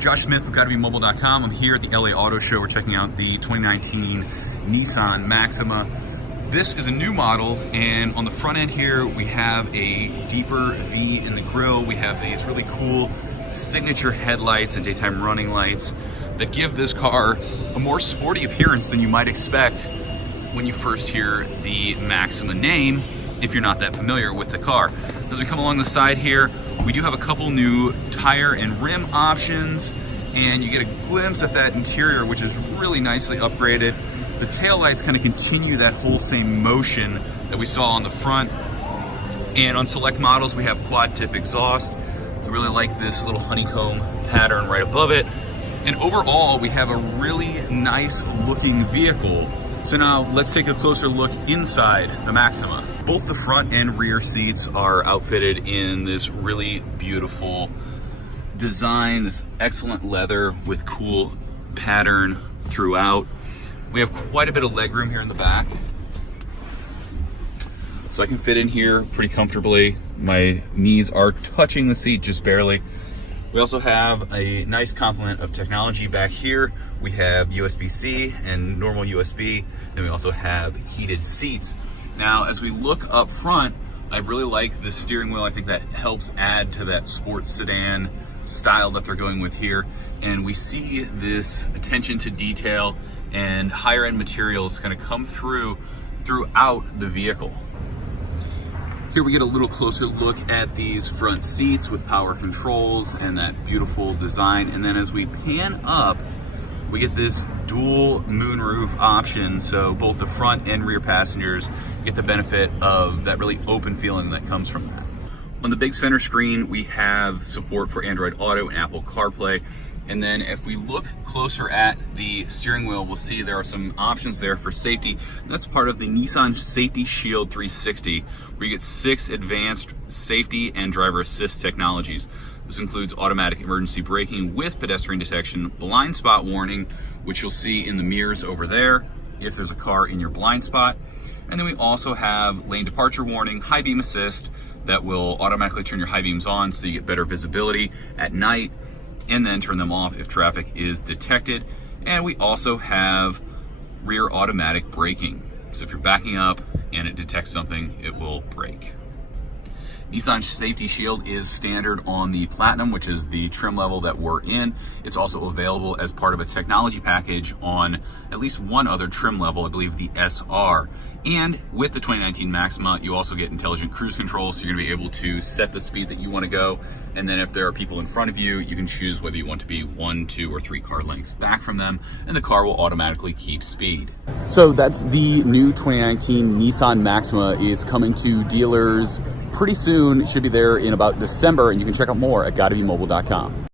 Josh Smith with GottaBeMobile.com. I'm here at the LA Auto Show. We're checking out the 2019 Nissan Maxima. This is a new model, and on the front end here, we have a deeper V in the grille. We have these really cool signature headlights and daytime running lights that give this car a more sporty appearance than you might expect when you first hear the Maxima name, if you're not that familiar with the car. As we come along the side here, we do have a couple new tire and rim options, and you get a glimpse at that interior, which is really nicely upgraded. The taillights kind of continue that whole same motion that we saw on the front. And on select models, we have quad tip exhaust. I really like this little honeycomb pattern right above it. And overall, we have a really nice looking vehicle. So now let's take a closer look inside the Maxima. Both the front and rear seats are outfitted in this really beautiful design, this excellent leather with cool pattern throughout. We have quite a bit of legroom here in the back, so I can fit in here pretty comfortably. My knees are touching the seat just barely. We also have a nice complement of technology back here. We have USB-C and normal USB, and we also have heated seats. Now, as we look up front, I really like the steering wheel. I think that helps add to that sports sedan style that they're going with here. And we see this attention to detail and higher end materials kind of come throughout the vehicle. Here we get a little closer look at these front seats with power controls and that beautiful design. And then as we pan up, we get this dual moonroof option. So both the front and rear passengers get the benefit of that really open feeling that comes from that. On the big center screen, we have support for Android Auto and Apple CarPlay. And then if we look closer at the steering wheel, we'll see there are some options there for safety. That's part of the Nissan Safety Shield 360, where you get 6 advanced safety and driver assist technologies. This includes automatic emergency braking with pedestrian detection, blind spot warning, which you'll see in the mirrors over there if there's a car in your blind spot. And then we also have lane departure warning, high beam assist that will automatically turn your high beams on so you get better visibility at night, and then turn them off if traffic is detected. And we also have rear automatic braking. So if you're backing up and it detects something, it will brake. Nissan Safety Shield is standard on the Platinum, which is the trim level that we're in. It's also available as part of a technology package on at least one other trim level, I believe the SR. And with the 2019 Maxima, you also get intelligent cruise control, so you're gonna be able to set the speed that you wanna go. And then if there are people in front of you, you can choose whether you want to be 1, 2, or 3 car lengths back from them, and the car will automatically keep speed. So that's the new 2019 Nissan Maxima. It's coming to dealers pretty soon. It should be there in about December, and you can check out more at GottaBeMobile.com.